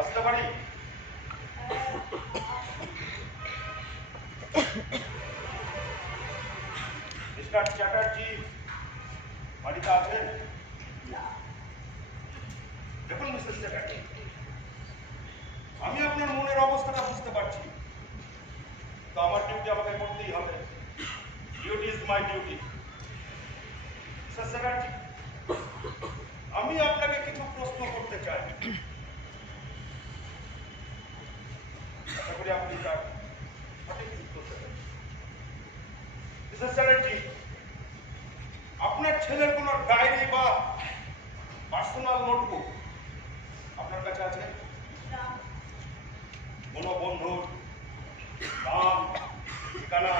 আসতে পারি? মিস্টার চ্যাটার্জি বাড়িতে আছেন? দেখুন মিসেস চ্যাটার্জি, আমি আপনার মনের অবস্থাটা বুঝতে পারছি, তো আমার ডিউটি আমাকে করতেই হবে। Duty is my duty. Mrs Chatterjee, আমি আপনাকে কিছু প্রশ্ন করতে চাই, আশা করি আপনি তার সঠিক উত্তর দেবেন। মিসেস চ্যাটার্জি, আপনার ছেলের কোনো ডায়েরি বা পার্সোনাল নোটবুক আপনার কাছে আছে? কোনো বন্ধুর নাম, ঠিকানা?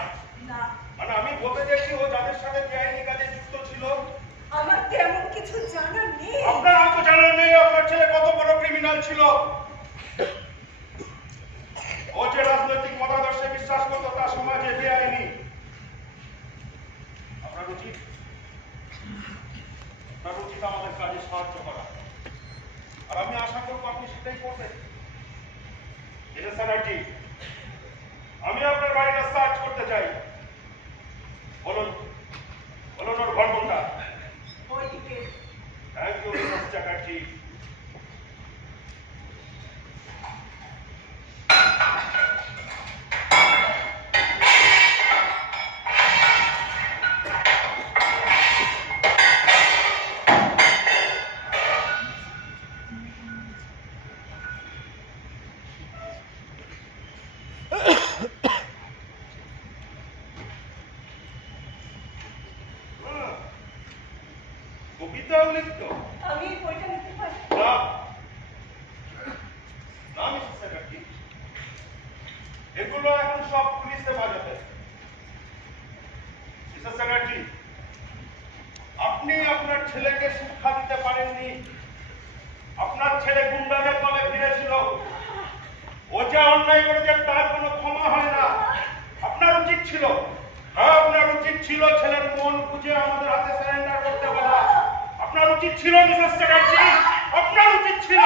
মানে আমি বলতে চাইছি, ও যাদের সাথে বেআইনি কাজে যুক্ত ছিল। আমার তেমন কিছু জানা নেই। আপনার তো জানা নেই আপনার ছেলে কত বড় ক্রিমিনাল ছিল। ও যে রাজনৈতিক মতাদর্শে বিশ্বাস করতো তা সমাজে বেআইনি। আপনার উচিত আমাদের কাজে সাহায্য করা, আর আমি আশা করবো আপনি সেটাই করবেন। চ্যাটার্জি, আমি আপনার বাড়িটা সার্চ করতে চাই। বলুন বলুন ওর ঘর কোনটা? ওইদিকে। Thank you Mrs Chatterjee. কবিতাও লিখতো? আমি বইটা নিতে পারি? না না মিসেস চ্যাটার্জি, এগুলো এখন সব পুলিশে বাজাতে। মিসেস চ্যাটার্জি, আপনি আপনার ছেলেকে শিক্ষা দিতে পারেননি। আপনার ছেলে গুন্ডাদের দলে ফিরেছিল। ও যা অন্যায় করেছে তার কোনো ক্ষমা হয় না। আপনার উচিত ছিল, হ্যাঁ আপনার উচিত ছিল ছেলের মন বুঝে আমাদের হাতে সারেন্ডার করতে বলা। আপনার উচিত ছিল মিসেস চ্যাটার্জি, আপনার উচিত ছিল।